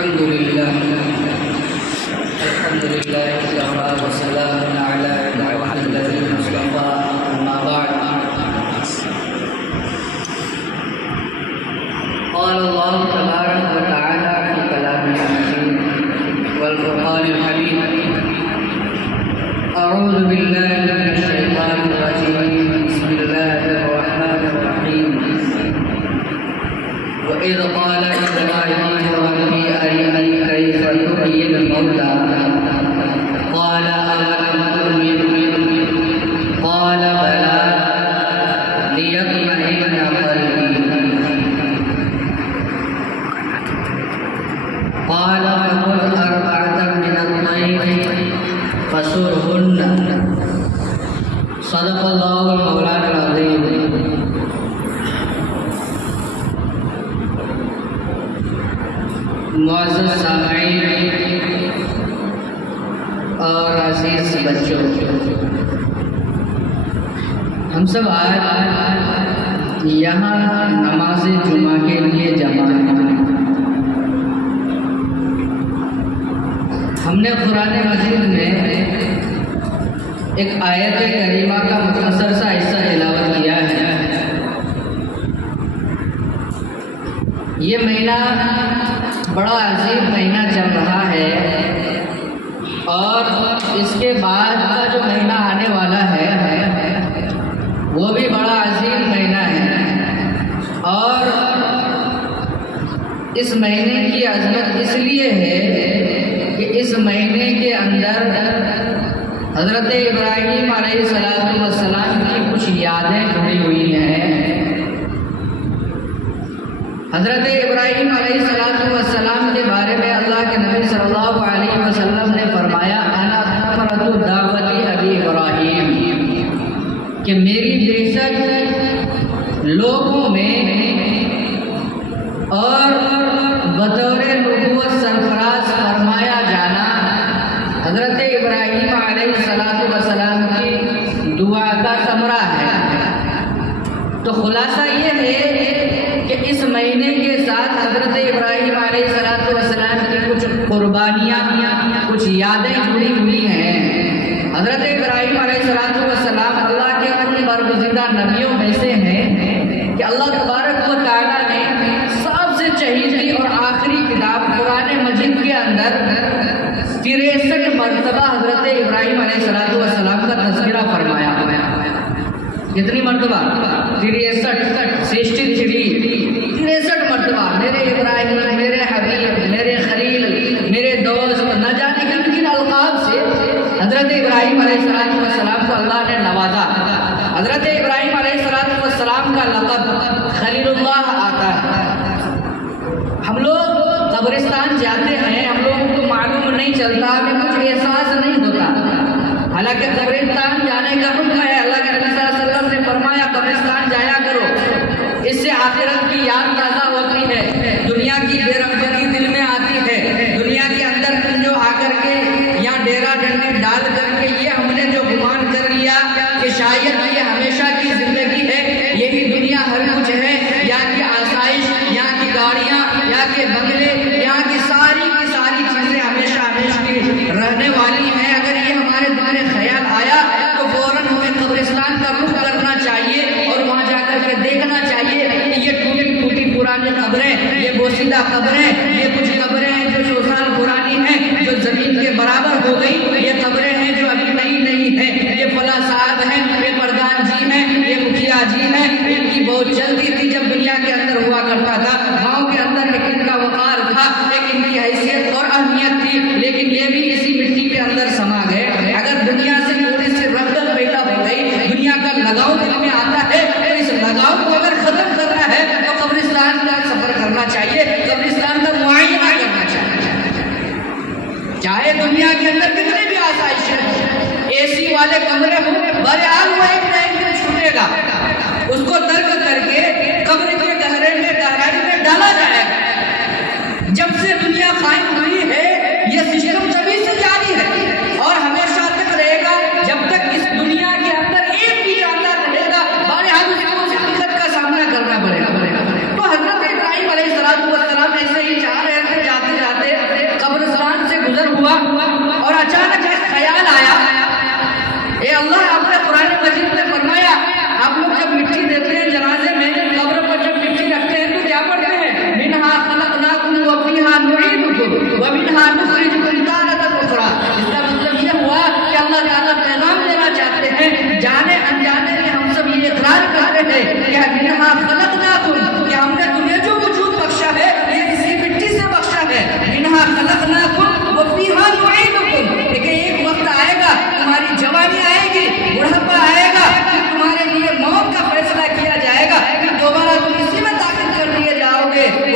الحمد لله والصلاة والسلام على عباد الذين اصطفى أما بعد قال الله تبارك وتعالى في كلامه الحكيم والقرآن الحميد أعوذ بالله من الشيطان الرجيم بسم الله الرحمن الرحيم وإذ قال إبراهيم ربي أرني كيف تحيي الموتى قال أولم تؤمن قال بلى ليطمئن قلبي قال فخذ أربعة من الطير فصرهن صدق الله مولانا العظيم. معزز سامعین اور عزیز بچوں، ہم سب آج یہاں نماز جمعہ کے لیے جمع ہیں. ہم نے قرآن مجید میں ایک آیت کریمہ کا مختصر سا حصہ تلاوت کیا ہے. یہ مہینہ بڑا عظیم مہینہ چل رہا ہے اور اس کے بعد کا جو مہینہ آنے والا ہے وہ بھی بڑا عظیم مہینہ ہے. اور اس مہینے کی عظمت اس لیے ہے کہ اس مہینے کے اندر حضرت ابراہیم علیہ السلام کی کچھ یادیں جڑی ہوئی ہیں. حضرت ابراہیم علیہ السلام کے بارے میں اللہ کے نبی صلی اللہ علیہ وسلم نے فرمایا انا ثمرۃ دعوت ابی ابراہیم، کہ میری بےشک لوگوں میں اور بطور نبوت سرفراز فرمایا جانا حضرت ابراہیم علیہ السلام کی دعا کا ثمرہ ہے. تو خلاصہ یہ ہے کہ اس مہینے کے ساتھ حضرت ابراہیم علیہ السلام کی کچھ قربانیاں، کچھ یادیں جڑی ہوئی ہیں. حضرت ابراہیم علیہ السلام اللہ کے ان برگزیدہ نبیوں میں سے ہیں کہ اللہ تبارک و تعالیٰ نے سب سے چہیتی اور آخری کتاب قرآن مجید کے اندر 63 مرتبہ حضرت ابراہیم علیہ السلام کا تذکرہ فرمایا. کتنی مرتبہ؟ 63 مرتبہ. میرے ابراہیم، میرے حبیب، میرے خلیل، میرے دوست، نہ جانے کن کن القاب سے حضرت ابراہیم علیہ السلام کو اللہ نے نوازا. حضرت ابراہیم علیہ السلام کا لقب خلیل اللہ آتا ہے. ہم لوگ قبرستان جاتے ہیں، ہم لوگوں کو معلوم نہیں چلتا، ہمیں کچھ احساس نہیں ہوتا، حالانکہ قبرستان جانے کا حکم ہے. اللہ کے نبی صلی اللہ علیہ وسلم نے فرمایا قبرستان جایا کرو، اس سے آخرت کی یاد تازہ ہوتی ہے، دنیا کی بے رغبتی دل میں آتی ہے. دنیا کے اندر تم جو آ کر کے یا ڈیرا ڈنڈی ڈال کر کے یہ ہم نے جو گمان کر لیا کہ شاید یہ ہمیشہ کی زندگی ہے، یہی دنیا ہر کچھ ہے، یہاں کی آسائش، یہاں کی گاڑیاں، یہاں کے بنگلے، یہاں کی ساری چیزیں ہمیشہ کی رہنے والی ہیں. اگر یہ ہمارے دل میں خیال آیا تو فوراً ہمیں قبرستان کا رخ کرنا چاہیے اور وہاں جا کر کے دیکھنا چاہیے کہ یہ ٹوٹی پرانی قبریں، یہ بوسیدہ قبریں، یہ کچھ قبریں ہیں جو 100 سال پرانی ہیں، جو زمین کے برابر ہو گئی. یہ قبریں ہیں جو ابھی نہیں ہیں. یہ فلاں صاحب ہیں، یہ پردھان جی ہیں، یہ مکھیا جی ہیں. ان کی بہت جلدی تھی جب دنیا کے اندر ہوا کرتا تھا. گاؤں کے اندر ایک ان کا وقار تھا، ایک ان کی حیثیت اور اہمیت تھی، لیکن یہ بھی اسی مٹی کے اندر سما گئے. اگر دنیا سے تھوڑی سی رغبت پیدا ہو گئی، دنیا کا لگاؤ دل میں آتا ہے، اس لگاؤ کو اگر ختم کرنا ہے تو قبرستان کا سفر کرنا چاہیے، قبرستان کا معائنہ کرنا چاہیے. چاہے دنیا کے اندر کتنے بھی آسائشیں، اے سی والے کمرے ہوں، بہرحال وہ ایک نہ ایک دن چھوٹے گا. اس کو ترک کر کے قبر کے گہرائی میں ڈالا جائے گا. جب سے دنیا قائم ہوئی ہے یہ سسٹم تبھی سے جاری ہے اور ہمیشہ تک رہے گا جب تک اس دنیا کے اندر ایک بھی جاندار رہے گا. بہرحال اس کو حقیقت کا سامنا کرنا پڑے گا. تو حضرت ابراہیم علیہ السلام ایسے ہی جا رہے تھے، جاتے جاتے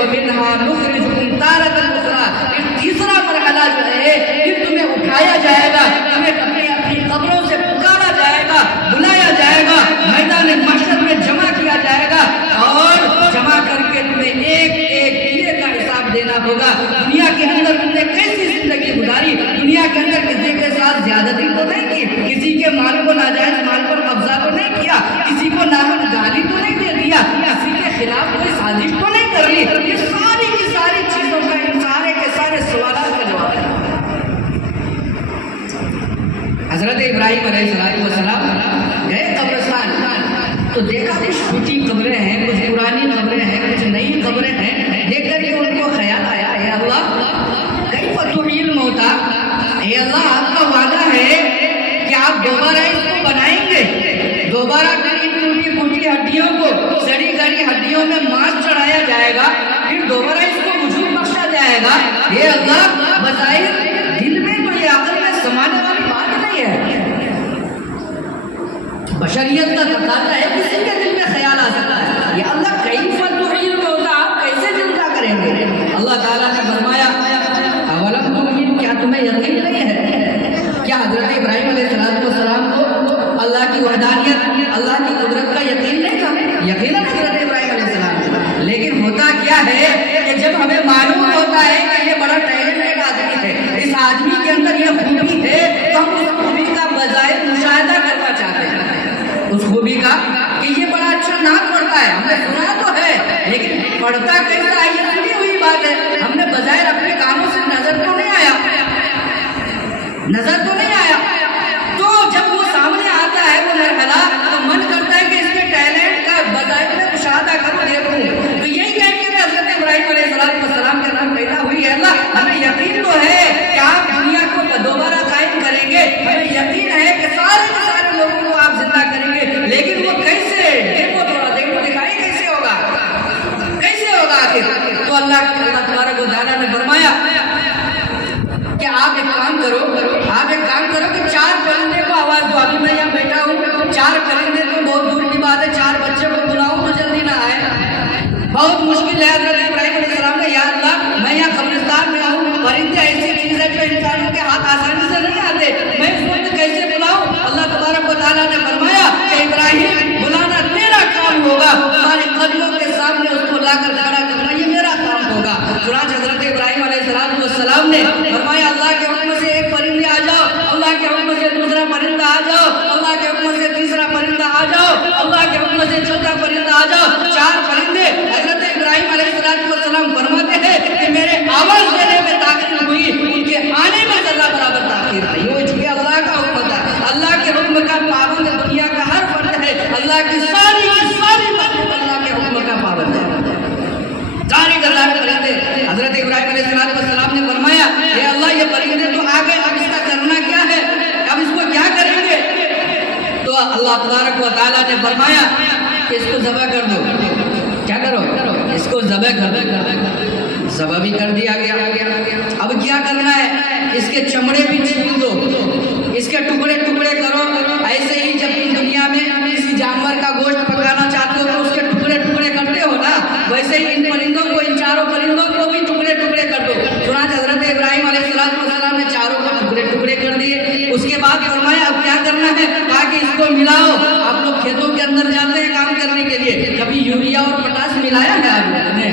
وَمِنْهَا نُخْرِجُكُمْ تَارَةً أُخْرَىٰ، پھر تیسرا مرحلہ جو ہے پھر تمہیں اٹھایا جائے گا، تمہیں اپنی قبروں سے پکارا جائے گا، بلایا جائے گا، میدان محشر میں جمع کیا جائے گا اور جمع کر کے تمہیں ایک ایک کیے کا حساب دینا ہوگا۔ دنیا کے اندر تم نے کیسی زندگی گزاری، دنیا کے اندر کسی کے ساتھ زیادتی تو نہیں کی، کسی کے مال کو ناجائز مال پر قبضہ تو نہیں کیا، کسی کو ناحق گالی تو نہیں دے دیا، کسی کے خلاف کوئی سازش تو نہیں کر لی۔ یہ ساری کی ساری چیزوں کا ان سارے کے سارے سوالات کا جواب ہے۔ حضرت ابراہیم علیہ السلام گئے قبرستان تو دیکھا کچھ ٹوٹی قبریں ہیں، کچھ پرانی قبریں ہیں، کچھ نئی قبریں ہیں، دیکھ کر کے ان کو خیال آیا، اے اللہ کیف تحیی الموتیٰ، اے اللہ آپ کا وعدہ ہے کہ آپ دوبارہ اس کو بنائیں گے، دوبارہ پھر ان ٹوٹی پھوٹی ہڈیوں کو سڑی گلی ہڈیوں میں ماس چڑھایا جائے گا، پھر دوبارہ اس کو وجود بخشا جائے گا۔ اے اللہ بظاہر دل میں تو یہ عقل میں سمانے والی بات نہیں ہے، بشریت کا تقاضا ہے، کسی کے دل میں خیال آ سکتا ہے، یہ اللہ کیف تحیی الموتیٰ آپ کیسے زندہ کریں گے؟ اللہ تعالیٰ نے فرمایا اولم تؤمن، کیا تمہیں یقین نہیں ہے؟ کیا حضرت ابراہیم علیہ السلام کو اللہ کی وحدانیت اللہ کی قدرت کا یقین نہیں تھا؟ یقیناً حضرت ابراہیم علیہ السلام، لیکن ہوتا کیا ہے کہ جب ہمیں معلوم ہوتا ہے کہ یہ بڑا ٹیلنٹڈ آدمی ہے، اس آدمی کے اندر یہ خوبی ہے، تو ہم اس خوبی کا بظاہر مشاہدہ کرنا چاہتے ہیں، اس خوبی کا کہ یہ بڑا اچھا نعت پڑھتا ہے، ہم نے سنا تو ہے لیکن پڑھتا کیسا ہے یہ سنی ہوئی بات ہے، ہم نے بظاہر اپنے کاموں سے نظر تو نہیں آیا، تو جب وہ سامنے آتا ہے وہ مرحلہ تو من کرتا ہے کہ اس کے ٹیلنٹ کا بظاہر میں مشاہدہ کروں دیکھوں، تو یہی کہہ کے حضرت ابراہیم علیہ السلام کے اندر پیدا ہوئی ہے اللہ ہمیں یقین تو ہے کہ آپ دنیا کو دوبارہ قائم کریں گے، ہمیں یقین ہے کہ سارے کے سارے لوگوں کو آپ زندہ کریں گے، لیکن وہ کیسے؟ دیکھو تھوڑا دیکھو دکھائیں کیسے ہوگا آخر؟ تو اللہ تبارک و تعالیٰ نے فرمایا کہ آپ ایک کام کرو کہ 4 پرندے کو آواز دو، ابھی میں یہاں بیٹھا ہوں، 4 پرندے تو بہت دور کی بات ہے، 4 بچے کو بلاؤں تو جلدی نہ آئے، بہت مشکل ہے۔ حضرت ابراہیم علیہ السلام نے یا اللہ میں یہاں قبرستان میں ہوں، پرندے ایسی چیز ہے جو انسانوں کے ہاتھ آسانی سے نہیں آتے، میں اس وقت کیسے بلاؤں؟ اللہ تبارک و تعالیٰ نے فرمایا کہ ابراہیم بلانا تیرا کام ہوگا، تمہارے قدموں کے سامنے اس کو لا کر کھڑا کرنا یہ میرا کام ہوگا۔ چنانچہ حضرت ابراہیم علیہ السلام نے فرمایا اللہ کے حکم سے ایک پرندے آ جاؤ، اللہ کے حکم سے دوسرا پرندہ آ جاؤ، اللہ کے حکم سے تیسرا پرندہ آ جاؤ، اللہ کے حکم سے چوتھا پرندہ آ جاؤ، 4 پرندے۔ حضرت ابراہیم علیہ السلام فرماتے ہیں کہ میرے آواز دینے میں تاخیر ہوئی، ان کے آنے میں ذرہ برابر تاخیر نہیں ہوئی، چونکہ اللہ کا حکم تھا، اللہ کے حکم کا پابند دنیا کا ہر فرد ہے، اللہ کی ساری مخلوق اللہ کے حکم کا پابند ہے، سارے گلار پرندے۔ حضرت ابراہیم علیہ السلام نے فرمایا اے اللہ یہ پرندے تو آ گئے، اب اس کا کرنا کیا ہے، اب اس کو کیا کریں گے؟ تو اللہ تبارک و تعالیٰ نے فرمایا کہ اس کو ذبح کر دو، کیا کرو؟ اس کو ذبح کر دو، ذبح بھی کر دیا گیا۔ اب کیا کرنا ہے؟ اس کے چمڑے بھی چھیل دو، اس کے ٹکڑے کرو، ایسے ہی جب تم دنیا میں کسی جانور کا گوشت پکانا چاہتے ہو تو اس کے ٹکڑے کرتے ہو نا، ویسے ہی ان پرندوں کو، ان 4 پرندوں کو بھی ٹکڑے کر دو۔ چنانچہ حضرت ابراہیم علیہ السلام نے 4 کو ٹکڑے کر دیے۔ اس کے بعد فرمایا اب کیا کرنا ہے؟ کہا کہ اس کو ملاؤ۔ آپ لوگ کھیتوں کے اندر جاتے ہیں کام کرنے کے لیے، کبھی یوریا اور پوٹاش ملایا ہے آپ لوگوں نے؟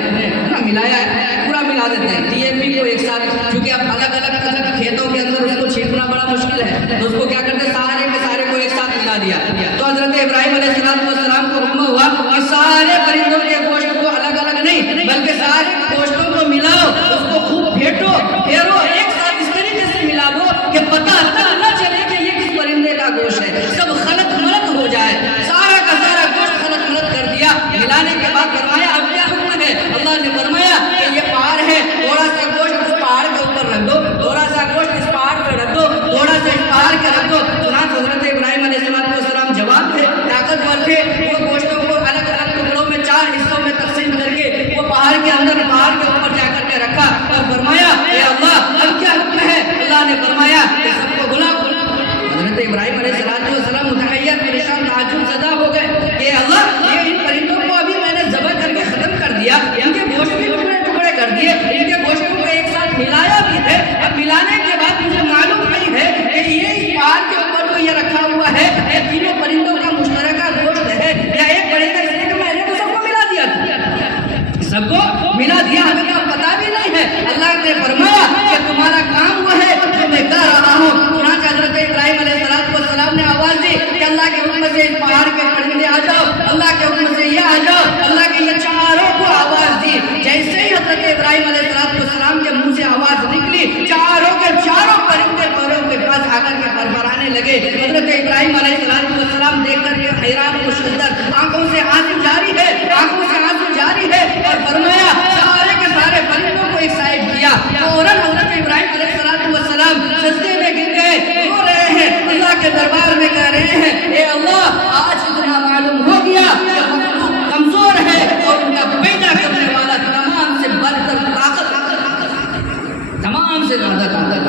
ملایا ہے، پورا ملا دیتے ہیں، ٹی ایم پی کو ایک ساتھ، کیونکہ اب الگ کھیتوں کے اندر اس کو چھینکنا بڑا مشکل ہے، تو اس کو کیا کرتے ہیں سارے کے سارے کو ایک ساتھ ملا دیا۔ تو حضرت ابراہیم علیہ السلام کو حکم ہوا کہ سارے پرندوں کے گوشت کو الگ نہیں بلکہ سارے گوشتوں کو ملاؤ، اس کو خوب پھیرو ایک ساتھ اس طریقے سے ملا دو کہ پتہ نہ چلے کہ یہ کس پرندے کا گوشت ہے، سب خلط ملط ہو جائے، سارا کا سارا گوشت خلط ملط کر دیا۔ ملانے کے بعد فرمایا اب کیا حکم ہے؟ اللہ نے فرمایا کہ یہ پہاڑ ہے، تھوڑا سا گوشت اس پہاڑ کے اوپر رکھ دو، تھوڑا سا گوشت اس پہاڑ پہ رکھ دو، تھوڑا سا اس پہاڑ کے رکھ دو۔ چنانچہ حضرت ابراہیم علیہ السلام جواب تھے، طاقتور تھے، وہ گوشتوں کو الگ ٹکڑوں میں 4 حصوں میں تقسیم کر کے وہ پہاڑ کے اوپر جا کر کے رکھا اور فرمایا اے اللہ اب کیا حکم ہے؟ اللہ نے فرمایا کہ سب کو نے فرمایا کہ تمہارا کام وہ ہے جو میں کر رہا ہوں۔ چنانچہ حضرت ابراہیم علیہ السلام نے آواز دی کہ اللہ کے حکم سے اس پہاڑ کے پرندے آ جاؤ، اللہ کے حکم سے یہ آ جاؤ، اللہ کے یہ چاروں کو آواز دی۔ جیسے ہی حضرت ابراہیم علیہ السلام کے منہ سے آواز نکلی، چاروں کے چاروں پرندے پیروں کے پاس آ کر کے پرپرانے لگے۔ حضرت ابراہیم علیہ السلام دیکھ کر کے حیران و مشتعل، آنکھوں سے آنسو جاری ہے، آنکھوں سے آنسو جاری ہے، اور فرمایا سارے کے سارے پرندوں کو ایک سائڈ کیا۔ فوراً حضرت ابراہیم علیہ السلام سجدے میں گر گئے، رو رہے ہیں، اللہ کے دربار میں کہہ رہے ہیں اے اللہ آج اتنا معلوم ہو گیا کہ مخلوق کمزور ہے اور ان کا پیدا کرنے والا تمام سے بڑھ کر طاقت، تمام سے زیادہ طاقت۔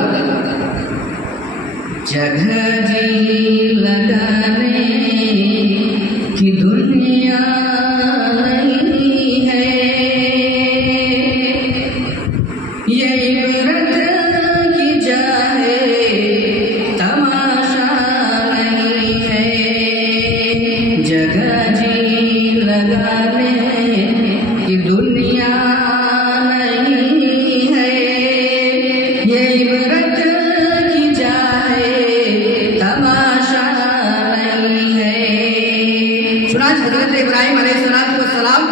جگہ جی لگانے کی دنیا نہیں ہے، یہ عبرت کی جائے تماشا نہیں ہے۔ جگہ جی لگانے کی دنیا نہیں ہے، یہ عبرت کی جائے تماشا نہیں ہے۔ چنانچہ حضرت ابراہیم علیہ السلام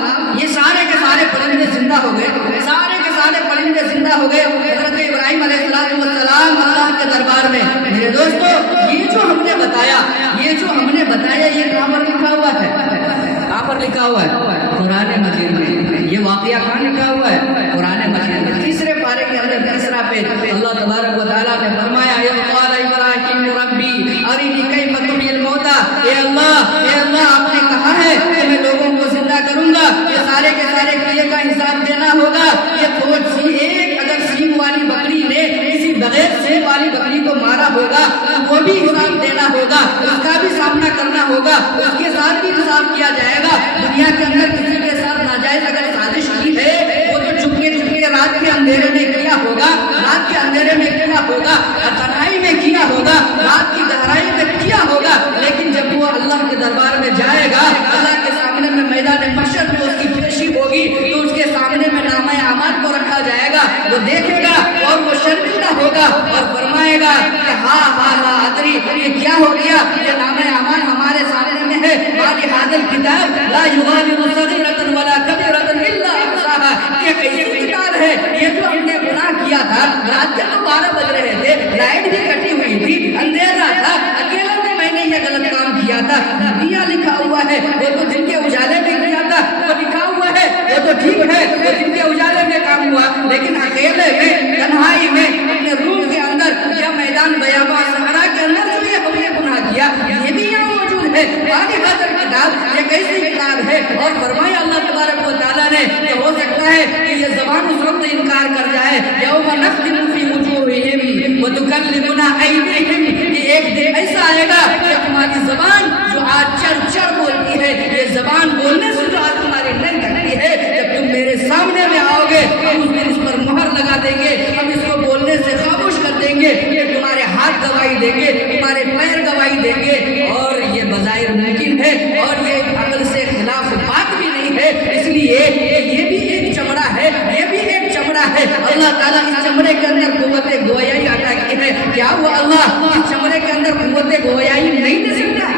یہ سارے کے سارے پرندے زندہ ہو گئے، سارے کے سارے پرندے زندہ ہو گئے حضرت ابراہیم علیہ السلام اللہ کے دربار میں۔ میرے دوستو یہ جو ہم نے بتایا، یہ کہاں پر لکھا ہوا ہے؟ کہاں پر لکھا ہوا ہے؟ قرآن مجید میں۔ یہ واقعہ کہاں لکھا ہوا ہے؟ قرآن مجید میں، تیسرے پارے کے اندر تیسرا پیج۔ اللہ تبارک و تعالیٰ نے فرمایا اذ قال ابراہیم ربی ارنی کیف تحیی الموتیٰ، اے اللہ آپ نے کہا ہے کہ میں لوگوں کو زندہ کروں گا، یہ سارے کے سارے کیے کا حساب دینا ہوگا۔ یہ تھوڑ سی ایک اگر سینگ والی بکری نے کسی بغیر سینگ والی بکری کو مارا ہوگا وہ بھی حساب دینا ہوگا، اس کا بھی سامنا کرنا ہوگا، اس کے ساتھ بھی حساب کیا جائے گا۔ دنیا کے اندر کسی کے ساتھ ناجائز اگر سازش کی ہے وہ تو چپکے رات کے اندھیرے میں کیا ہوگا، رات کے اندھیرے میں کیا ہوگا، تنہائی میں کیا ہوگا، رات کی گہرائی میں کیا ہوگا، لیکن جب وہ اللہ کے دربار میں جائے گا، اللہ کے سامنے میں میدان محشر میں اس کی پیشی ہوگی تو اس کے سامنے میں نامہ اعمال کو رکھا جائے گا، وہ دیکھے گا اور وہ شرمندہ ہوگا اور فرمائے گا کہ ہاں لا ادری، یہ کیا ہو گیا، یہ نامہ اعمال ہمارے سامنے میں ہے، مالی حاضر کتاب لا یغادر صغیرۃ ولا کبیرۃ الا احصاها، یہ کیسی کتاب ہے، یہ جو ہم نے گناہ کیا تھا، رات کے تو 12 بج رہے تھے، لائٹ بھی کٹی ہوئی تھی، اندھیرا تھا، اکیلا میں نے یہ غلط کام کیا تھا، دنیا لکھا ہوا ہے، وہ تو دن کے اجالے میں کیا تھا، وہ لکھا ہوا ہے، وہ تو ٹھیک ہے، وہ دن کے اجالے میں کام ہوا، لیکن اکیلے میں، تنہائی میں، اپنے روم کے اندر یا میدان بیاباں صحرا کے اندر جو یہ ہم نے گناہ کیا، یہ بھی یہاں موجود ہے۔ مالی حاضر کتاب یہ کیسی کتاب ہے؟ اور فرمایا اللہ تبارک و تعالیٰ نے کہ ہو سکتا ہے کہ یہ زبان اس وقت انکار کر جائے، یوم نختم فی وجوہہم وتکلمنا ایدیہم، یہ ایک دن ایسا آئے گا کہ تمہاری زبان جو آج چڑ بولتی ہے، یہ زبان بولنے سے جو آج تمہاری نہیں کرتی ہے، جب تم میرے سامنے میں آؤ گے ہم اس دن اس پر مہر لگا دیں گے، ہم اس کو بولنے سے خاموش کر دیں گے، کہ تمہارے ہاتھ گواہی دیں گے، تمہارے پیر گواہی دیں گے، اور یہ بظاہر ممکن ہے اور یہ عقل سے خلاف بات بھی نہیں ہے، اس لیے یہ بھی ایک چمڑا ہے، یہ بھی ایک چمڑا ہے۔ اللہ تعالیٰ اس چمڑے کے اندر قوت گویائی عطا کی ہے، کیا وہ اللہ اس چمڑے کے اندر قوت گویائی نہیں دے سکتا؟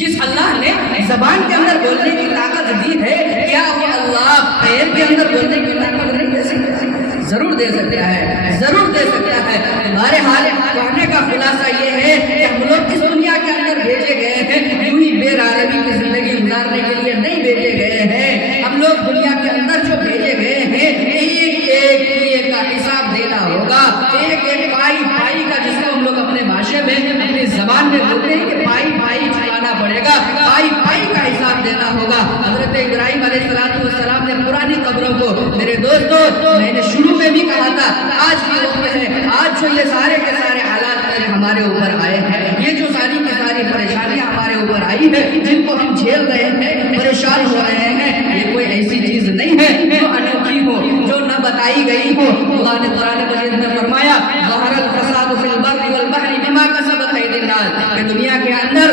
جس اللہ نے زبان کے اندر بولنے کی طاقت دی ہے، کیا وہ اللہ پیر کے اندر بولنے کی طاقت نہیں دے سکتا؟ ضرور دے سکتا ہے، ضرور دے سکتا ہے۔ ہمارے حال کہنے کا خلاصہ یہ ہے کہ ہم لوگ اس دنیا کے اندر بھیجے گئے ہیں یوں ہی بے عالمی کی زندگی گزارنے کے لیے نہیں بھیجے گئے ہیں، ہم لوگ دنیا کے اندر جو بھیجے گئے ہیں ایک ایک کا حساب دینا ہوگا، ایک پائی کا، جس کو ہم لوگ اپنے بھاشے میں اپنی زبان میں بولتے ہیں کہ پائی چلانا پڑے گا، پائی کا حساب دینا ہوگا۔ حضرت ابراہیم علیہ السلام نے پرانی قبروں کو، میرے دوستو میں نے شروع میں بھی کہا تھا، آج بھی وقت ہے، آج جو یہ سارے کے سارے حالات ہمارے اوپر آئے ہیں، یہ جو ساری کی ساری پریشانیاں ہمارے اوپر آئی ہیں، جن کو ہم جھیل رہے ہیں، پریشان ہو رہے ہیں، یہ کوئی ایسی چیز نہیں ہے جو انوکھی ہو، جو نہ بتائی گئی ہو۔ اللہ نے قرآن مجید میں فرمایا ظہر الفساد فی البر والبحر بما کسبت ایدی الناس، کہ دنیا کے اندر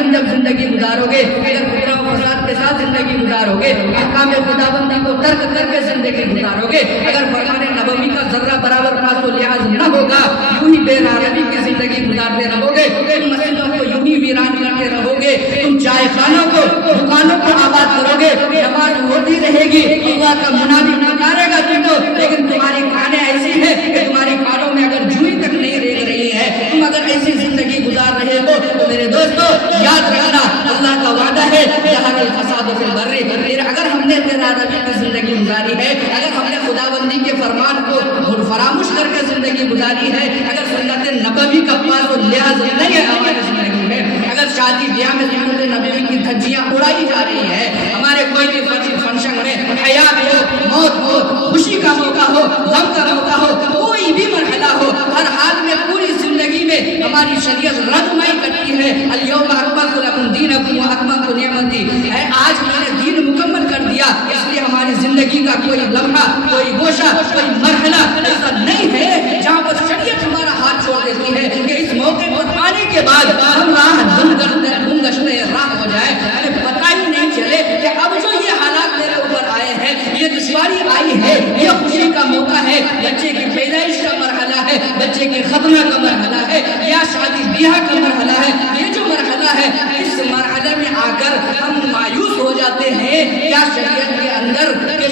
تم جب زندگی گزارو گے، اگر فکر و فساد کے ساتھ زندگی گزارو گزاروگے، احکام خداوندی کو ترک کر کے زندگی گزاروگے، اگر فرمان نبوی کا ذرہ برابر پاس و لحاظ نہ ہوگا، یوں ہی بے عربی کی زندگی گزارتے رہوگے، تم مسجدوں کو یوں ہی ویران کرتے رہوگے، تم چائے خانوں کو، دکانوں کو آباد کروگے، نماز ہوتی رہے گی، اللہ کا منادی پکارے گا تم کو، لیکن تمہاری کھانے ایسی ہیں کہ تمہاری کھانوں میں اگر جوئی تک نہیں رہ رہی ہے، تم اگر ایسی زندگی گزار رہے ہو تو میرے دوستو یاد رکھنا اللہ کا وعدہ ہے ظہر الفساد فی البر، اگر ہم نے بے عربی کی زندگی گزاری ہے، اگر ہم نے خداوندی کے فرمان کو فراموش کر کے زندگی گزاری ہے، اگر سنت نبوی کا پاس و لحاظ نہیں ہے ہماری زندگی میں، اگر شادی بیاہ میں سنت نبوی کی دھجیاں اڑائی جا رہی ہے، ہمارے کوئی بھی فنکشن میں حیات ہو، موت ہو، خوشی کا موقع ہو، غم کا موقع ہو، کوئی بھی مرحلہ ہو، ہر حال میں پوری زندگی میں ہماری شریعت رہنمائی کرتی ہے، الیوم اکملت لکم دینکم واتممت نعمتی، آج میں نے دین مکمل کر دیا، اس لیے ہماری زندگی کا کوئی لمحہ، کوئی گوشہ، کوئی مرحلہ ایسا نہیں ہے جہاں پر شریعت ہمارا ہاتھ چھوڑ دیتی ہے کہ اس موقع پر آنے کے بعد ہم گم گشتے راہ ہو جائے، ہمیں پتہ ہی نہیں چلے کہ اب جو یہ حالات میرے اوپر آئے ہیں، یہ دشواری آئی ہے، یہ خوشی کا موقع ہے، بچے کی پیدائش کا مرحلہ ہے، بچے کے ختمہ کا مرحلہ ہے، یا شادی بیاہ کا مرحلہ ہے، یہ جو مرحلہ ہے اس مرحلے میں آ کر ہم مایوس ہو جاتے ہیں، کیا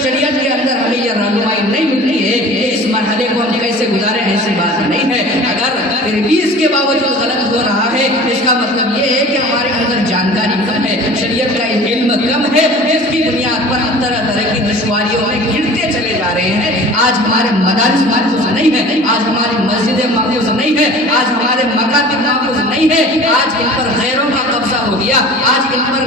شریعت کے اندر ہمیں یہ رہنمائی نہیں ملتی ہے کہ اس مرحلے کو ہم کیسے گزاریں، ایسی بات نہیں ہے، اگر پھر بھی اس کے باوجود غلط ہو رہا ہے، اس کا مطلب یہ ہے کہ ہمارے اندر جانکاری کم ہے، شریعت کا علم کم ہے، اس کی بنیاد پر ہم طرح طرح کی دشواریوں میں گرتے چلے جا رہے ہیں، آج ہمارے مدارس محفوظ نہیں ہے، آج ہماری مسجدیں محفوظ نہیں ہے، آج ہمارے مکاتب محفوظ نہیں ہے، آج ان پر غیروں کا قبضہ ہو گیا، آج ان پر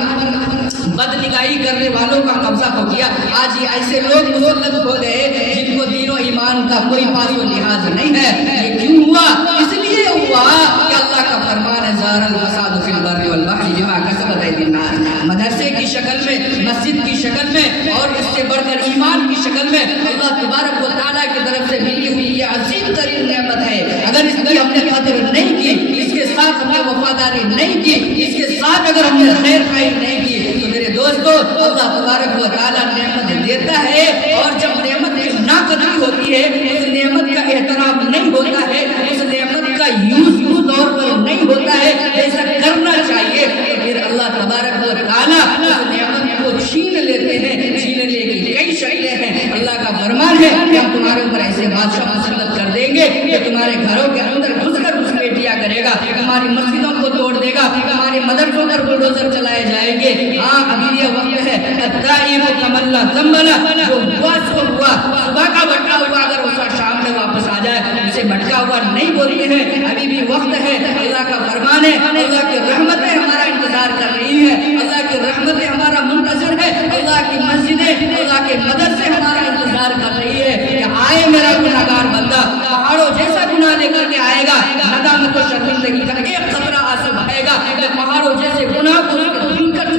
بد نگاہی کرنے والوں کا قبضہ ہو گیا، آج یہ ایسے لوگ مسلط ہو گئے جن کو دین و ایمان کا کوئی پاس و لحاظ نہیں ہے، یہ کیوں ہوا؟ اس لیے ہوا کہ اللہ کا فرمان ہے ظہر الفساد فی البر والبحر بما کسبت ایدی الناس، مدرسے کی شکل میں، مسجد کی شکل میں، اور اس سے بڑھ کر ایمان کی شکل میں اللہ تبارک و تعالیٰ کی طرف سے ملی ہوئی یہ عظیم ترین نعمت ہے، اگر اس کی ہم نے قدر نہیں کی، اس کے ساتھ ہم نے وفاداری نہیں کی، اس کے ساتھ اگر ہم نے خیر خواہی نہیں کی، تو میرے دوستو اللہ تبارک و تعالیٰ نعمت دیتا ہے، اور جب نعمت کی ناقدری ہوتی ہے، اس نعمت کا احترام نہیں ہوتا ہے، اس نعمت کا یوز طور پر نہیں ہوتا ہے ایسا کرنا چاہیے، پھر اللہ تبارک و تعالیٰ اس نعمت کو چھین لیتے ہیں، چھیننے کی کئی شکلیں ہیں، اللہ کا فرمان ہے کہ ہم تمہارے اوپر ایسے بادشاہ مسلط کر دیں گے کہ تمہارے گھروں کے اندر گھس کر گھسپیٹیاں کرے گا، تمہاری مسجدوں کو توڑ دے گا، تمہارے مدرسوں پر بلڈوزر چلائے جائیں گے، ہاں ابھی یہ وقت ہے، التائب کمن لا ذنب لہ، جو ہوا سو ہوا، صبح کا بھٹکا ہوا اگر اسا شام میں واپس آ جائے، اسے بھٹکا ہوا نہیں بولتے ہیں، ابھی بھی وقت ہے، اللہ کا فرمان ہے، اللہ کی رحمتیں ہمارا انتظار کر رہی ہے، اللہ کی رحمتیں ہمارا منتظر ہے، اللہ کی مسجدیں، اللہ کے مدرسے ہمارا انتظار کر رہی ہے کہ آئے میرا گناہگار بندہ، پہاڑوں جیسا گناہ لے کر کے آئے گا، ندامت و شرمندگی کا ایک قطرہ آنسو بہائے گا، پہاڑوں جیسے گناہ کو دور کر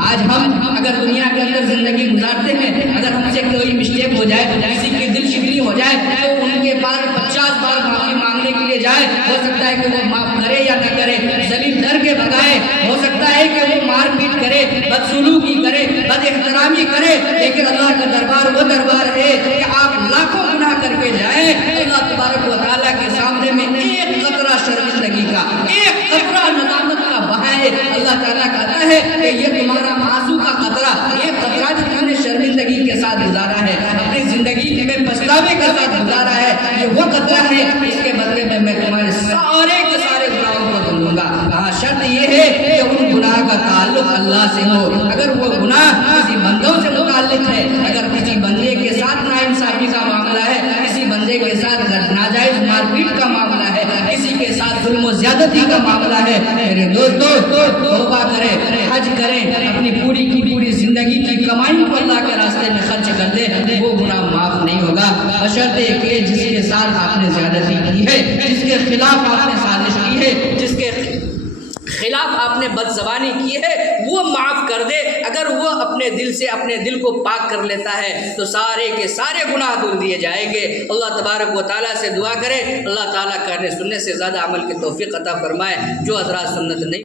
آج ہم اگر دنیا کے اندر زندگی گزارتے ہیں، اگر ہم سے کوئی مسٹیک ہو جائے، کسی کی دل شکنی ہو جائے، تو ان کے پاس 50 بار معافی مانگنے کے لیے جائے، ہو سکتا ہے کہ وہ معاف کرے یا نہ کرے، زمین در کے بگائے، ہو سکتا ہے کہ وہ مار پیٹ کرے، بدسلوکی کرے، بد احترامی کرے، لیکن اللہ کا دربار وہ دربار ہے کہ آپ لاکھوں گناہ کر کے جائیں، اللہ تبارک و تعالیٰ کے سامنے میں ایک قطرہ شرمندگی کا، ایک قطرہ ندامت کا بہائے، اللہ تعالیٰ کہتا ہے کہ یہ تمہارا آنسو کا قطرہ، یہ قطرہ جو تم نے شرمندگی کے ساتھ گزارا ہے، اپنی زندگی میں پچھتاوے کے ساتھ گزارا ہے، یہ وہ قطرہ ہے، اس کے بدلے میں تمہارے سارے کے سارے گناہوں کو دھل دوں گا۔ ہاں شرط یہ ہے کہ ان گناہ کا تعلق اللہ سے ہو، اگر وہ گناہ کسی بندوں سے متعلق ہے، اگر کسی بندے کے ساتھ ناانصافی کا معاملہ ہے، کسی بندے کے ساتھ ناجائز مار پیٹ کا معاملہ ہے، کسی کے ساتھ ظلم و زیادتی کا معاملہ ہے، میرے دوستو توبہ کریں، حج کریں، اپنی پوری کی پوری زندگی کی کمائی کو اللہ کے راستے میں خرچ کر دیں، وہ گناہ معاف نہیں ہوگا، بشرطے کہ جس کے ساتھ آپ نے زیادتی کی ہے، جس کے خلاف آپ نے سازش کی ہے، جس کے خلاف آپ نے بد زبانی کی ہے، وہ معاف کر دے، اگر وہ اپنے دل سے اپنے دل کو پاک کر لیتا ہے تو سارے کے سارے گناہ دھل دیے جائیں گے۔ اللہ تبارک و تعالیٰ سے دعا کرے، اللہ تعالیٰ کہنے سننے سے زیادہ عمل کی توفیق عطا فرمائے، جو حضرات سنت نہیں